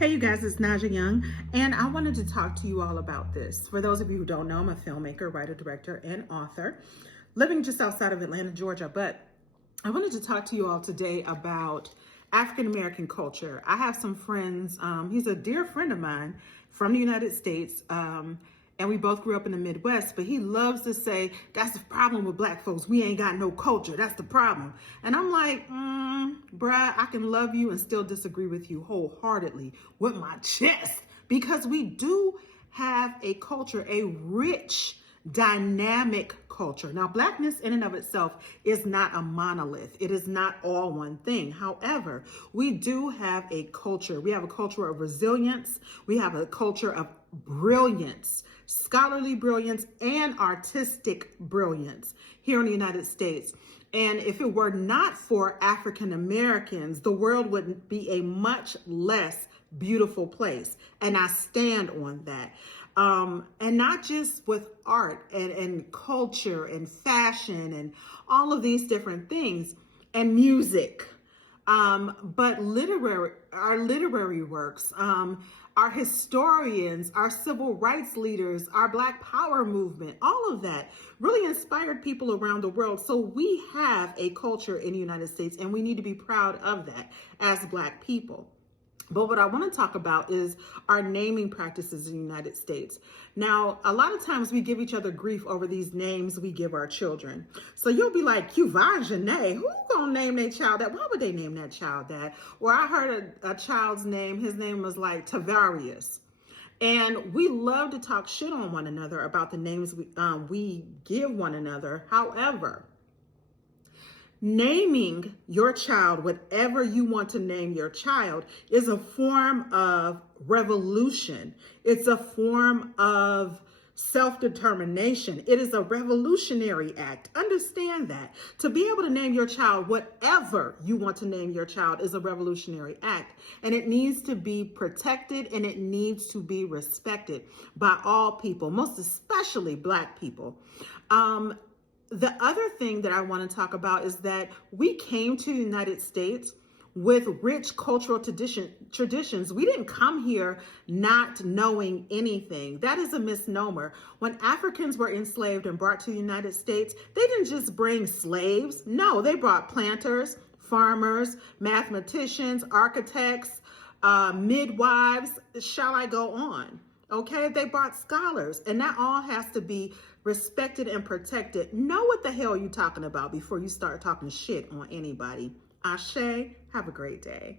Hey, you guys, it's Naja Young, and I wanted to talk to you all about this. For those of you who don't know, I'm a filmmaker, writer, director, and author living just outside of Atlanta, Georgia. But I wanted to talk to you all today about African American culture. I have some friends, he's a dear friend of mine from the United States. And we both grew up in the Midwest, but he loves to say, that's the problem with black folks. We ain't got no culture. That's the problem. And I'm like, bruh, I can love you and still disagree with you wholeheartedly with my chest, because we do have a culture, a rich, dynamic culture. Now, blackness in and of itself is not a monolith. It is not all one thing. However, we do have a culture. We have a culture of resilience. We have a culture of brilliance, scholarly brilliance, and artistic brilliance here in the United States. And if it were not for African Americans, the world would be a much less beautiful place. And I stand on that. And not just with art and culture and fashion and all of these different things and music, but our literary works, our historians, our civil rights leaders, our Black Power movement, all of that really inspired people around the world. So we have a culture in the United States, and we need to be proud of that as Black people. But what I want to talk about is our naming practices in the United States. Now, a lot of times we give each other grief over these names we give our children. So you'll be like, Janae, who gonna name their child that? Why would they name that child that? Or I heard a child's name, his name was like Tavarius. And we love to talk shit on one another about the names we give one another. However, naming your child whatever you want to name your child is a form of revolution. It's a form of self-determination. It is a revolutionary act. Understand that. To be able to name your child whatever you want to name your child is a revolutionary act. And it needs to be protected, and it needs to be respected by all people, most especially Black people. The other thing that I want to talk about is that we came to the United States with rich cultural traditions. We didn't come here not knowing anything. That is a misnomer. When Africans were enslaved and brought to the United States, they didn't just bring slaves. No, they brought planters, farmers, mathematicians, architects, midwives. Shall I go on? Okay, they brought scholars, and that all has to be respected and protected. Know what the hell you're talking about before you start talking shit on anybody. Ashe, have a great day.